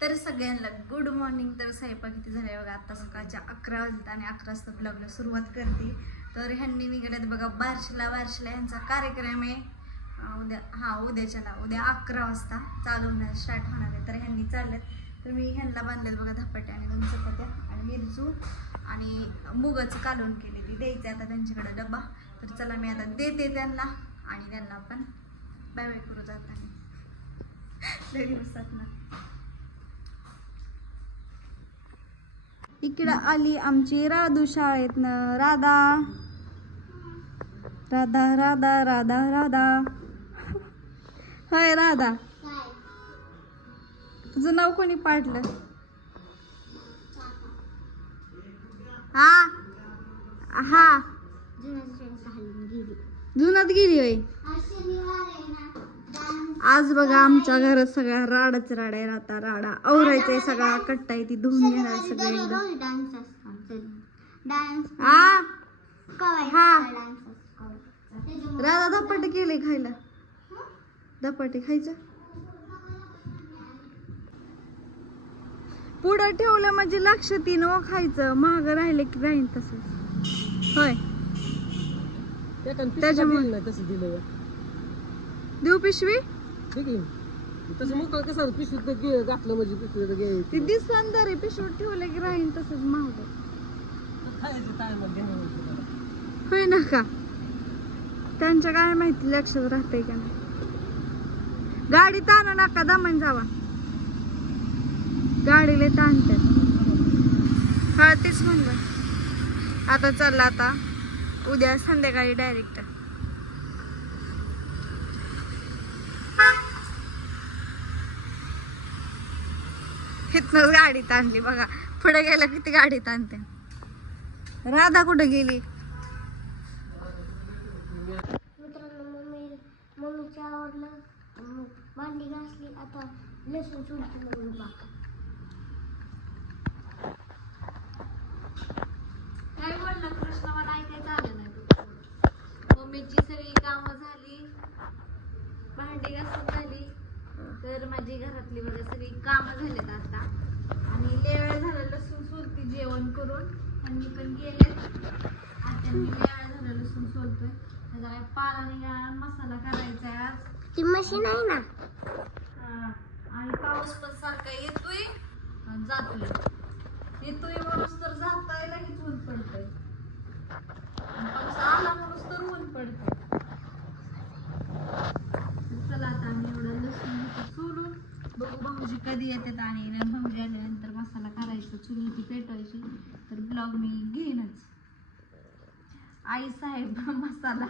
तर सगळ्यांना good morning तर स्वयंपाक किती झाले बघा आता सकाळच्या अकरा वाजता आणि अकरा वाजता ब्लॉगला सुरुवात करते. तर ह्यांनी निघाल्यात बघा बारशीला. बारशीला यांचा कार्यक्रम आहे. उद्या हा उद्याच्या ना उद्या अकरा वाजता चालू होणार स्टार्ट होणार आहे. तर ह्यांनी चालल्यात. तर मी ह्यांना बांधलेत बघा धपाटे आणि दोन चपात्या आणि मिरजू आणि मुगाचं कालवण केलेली. द्यायचं आता त्यांच्याकडे डबा. तर चला मी आता देते त्यांना आणि त्यांना आपण बाय बाय करू जाताना. लई दिवसात ना. इकडं आली आमची राधू शाळेतनं. राधा. राधा राधा राधा राधा. होय राधा. तुझं नाव कोणी पाडलं? हा. हा. जुनात गेली. होय. आज बघा आमच्या घरात सगळा राडाच राडा आहे राहता राडा आवरायचंय सगळा कट्टा आहे ती धुवून घेणार सगळं एकदम. हा. हा राधा धपाटे केले खायला. धपाटे खायचं? पुढं ठेवलं म्हणजे लक्षात येईन हो खायचं. महाग राहिले की राहीन तसंच. होय. त्याच्यामुळे- दिलं. देऊ पिशवी? ठीक आहे. तसं मोकळं कसं पिशवीत गे- घातलं म्हणजे पिशवीत गे- ती दिसंदर आहे पिशवीत ठेवलं की राहीन तसंच महाग खायचं. होय ना का? त्यांच्या काय माहिती लक्षात राहतंय का नाही? गाडी ताणू नका दमन जावा. गाडीला ताणतात हा तेच म्हणलं. आता चाललं आता. उद्या संध्याकाळी डायरेक्ट इथनच गाडी ताणली बघा. पुढे गेलं किती गाडी ताणते राधा कुठे गेली? मित्रांनो मम्मी मम्मीच्या आवडलं भांडी घासली आता लसूण सोडते काय बोलला कृष्ण? मला ऐकायचं आलं नाही मम्मीची सगळी कामं झाली. भांडी घासून झाली. तर माझी घरातली बघा सगळी कामं झालीत आता. आणि लय वेळ झाला लसूण सोलती जेवण करून. त्यांनी पण गेले. आत्यांनी लय वेळ झाला लसूण सोलतोय. काय पाला निघाला मसाला करायचा आहे आज. ती मशीन आहे ना. आणि पाऊस पण सारखा येतोय. आणि जातोय. येतोय माणूस तर जाताय लगेच ऊन पडतंय आणि पाऊस आला माणूस तर ऊन पडतंय चला आता आम्ही एवढं लसूण घेतो चुलून बघू भाऊजी कधी येतात आणि भाऊजी आल्यानंतर मसाला करायचा चुली ती पेटवायची. तर ब्लॉग मी घेईनच. आई साहेब मसाला.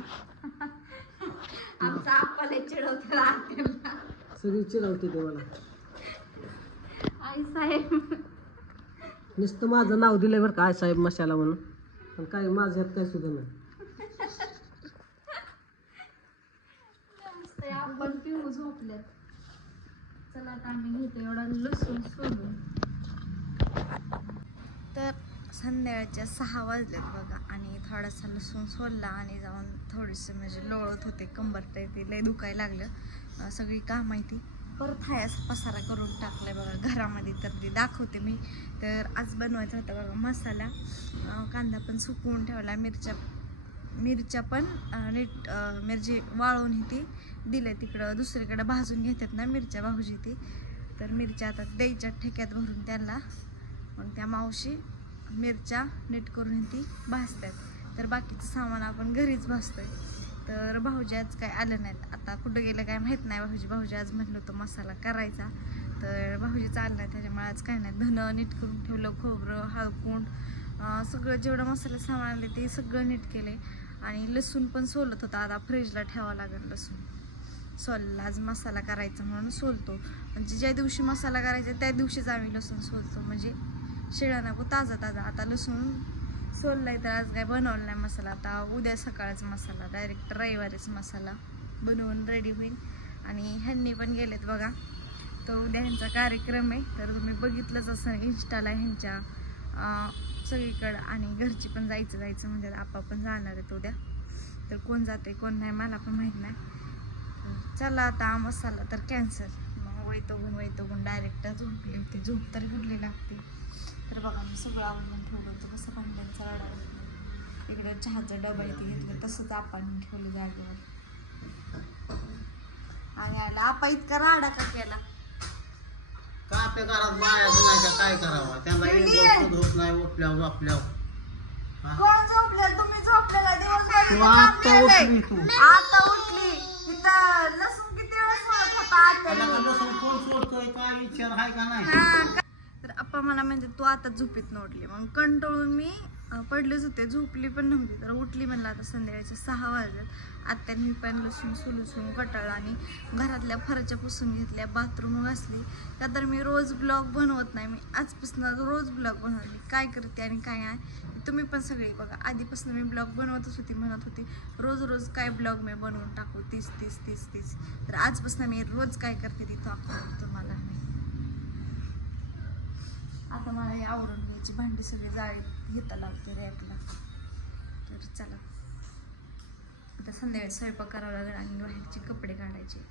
आमचा आप्पाला चिडवतो आत्याला सगळी चिरवते ते मला. आई साहेब. नुसतं माझं नाव दिलंय बरं काय साहेब मशाला म्हणून. पण काय माझं यात काय सुद्धा नाही. आपण पिऊ झोपल्यात. चला आता आम्ही घेतो एवढा लसूण सोडून तर संध्याकाळच्या सहा वाजलेत बघा आणि थोडासा लसूण सोलला आणि जाऊन थोडीशी म्हणजे लोळत होते कंबर ते लय दुखायला लागलं. सगळी काम माहिती परत हाय असा पसारा करून टाकलाय बघा घरामध्ये तर ते दाखवते मी. तर आज बनवायचा होता बघा मसाला. कांदा पण सुकवून ठेवला मिरच्या मिरच्या पण नीट मिरची वाळून ही ती दिले. तिकडं दुसरीकडे भाजून घेतात ना मिरच्या भाऊजी ती. तर मिरच्या आता द्यायच्या ठेक्यात भरून त्यांना. मग त्या मावशी मिरच्या नीट करून ती भाजतात. तर बाकीचं सामान आपण घरीच भाजतोय. तर भाऊजी आज काय आलं नाहीत. आता कुठं गेलं काय माहीत नाही. भाऊजी भाऊजी आज म्हटलं होतं मसाला करायचा. तर भाऊजीचं आलं नाही त्याच्यामुळे आज काय नाही. धनं नीट करून ठेवलं खोबरं हळकुंड सगळं जेवढं मसाला सामान आले ते सगळं नीट केले. आणि लसूण पण सोलत होता. आता फ्रीजला ठेवावं लागेल लसूण. सोलला. आज मसाला करायचा म्हणून सोलतो. म्हणजे ज्या दिवशी मसाला करायचा त्या दिवशीच आम्ही लसूण सोलतो. म्हणजे शिळा नको ताजा ताजा. आता लसूण सोललाय तर आज काय बनवलं नाही मसाला. आता उद्या सकाळचा मसाला डायरेक्ट रविवारीच मसाला बनवून रेडी होईल. आणि ह्यांनी पण गेलेत बघा. तो उद्या ह्यांचा कार्यक्रम आहे. तर तुम्ही बघितलंच असं इंस्टाला ह्यांच्या सगळीकडं आणि घरची पण जायचं जायचं म्हणजे आपा पण जाणार आहेत उद्या. तर कोण जाते कोण नाही मला पण माहीत नाही. चला आता हा मसाला तर कॅन्सल वैतगून वैतगून डायरेक्ट झोपली होती झोप तर कुठली लागते? तर बघा मी सगळं आवडून ठेवलं. होतं कसं भांड्यांचा रडा इकडे चहाचा डबा इथे घेतलं. तसंच आपण ठेवलं जागेवर. आणि आला आपा इतका राडा का केला? का आपल्या घरात बायाचं नाही का काय करावं? त्यांना एक नाही उठल्यावर कोण झोपलं? तुम्ही झोपलेला दिवस तू आता उठली तू. आता उठली. इथं लसूण किती वेळ सोडत होता त्याला आत्याने? का लसूण कोण सोडतोय? काय विचार आहे का नाही? हा, का- तर अप्पा मला म्हणजे तू आता झोपीत नोडली मग कंटाळून मी पडलेच होते झोपली पण नव्हती. तर उठली म्हणलं आता संध्याकाळच्या सहा वाजल्यात आत्याने पण लसूण सुलसून कटाळा आणि घरातल्या फरच्या पुसून घेतल्या बाथरूम घासली. का तर मी रोज ब्लॉग बनवत नाही मी आजपासून रोज ब्लॉग बनवली काय करते आणि काय नाही तुम्ही पण सगळी बघा. आधीपासून मी ब्लॉग बनवतच होती म्हणत होती रोज रोज काय ब्लॉग मी बनवून टाकू? तीस तीस तीस तीस. तर आजपासून मी रोज काय करते तिथं तो तुम्हाला मी आता मला आवडून घ्यायची भांडी सगळी जाळी घेता लागते रॅकला. तर चला. आता संध्याकाळी स्वयंपाक करावा लागेल आणि बाहेरचे कपडे काढायचे.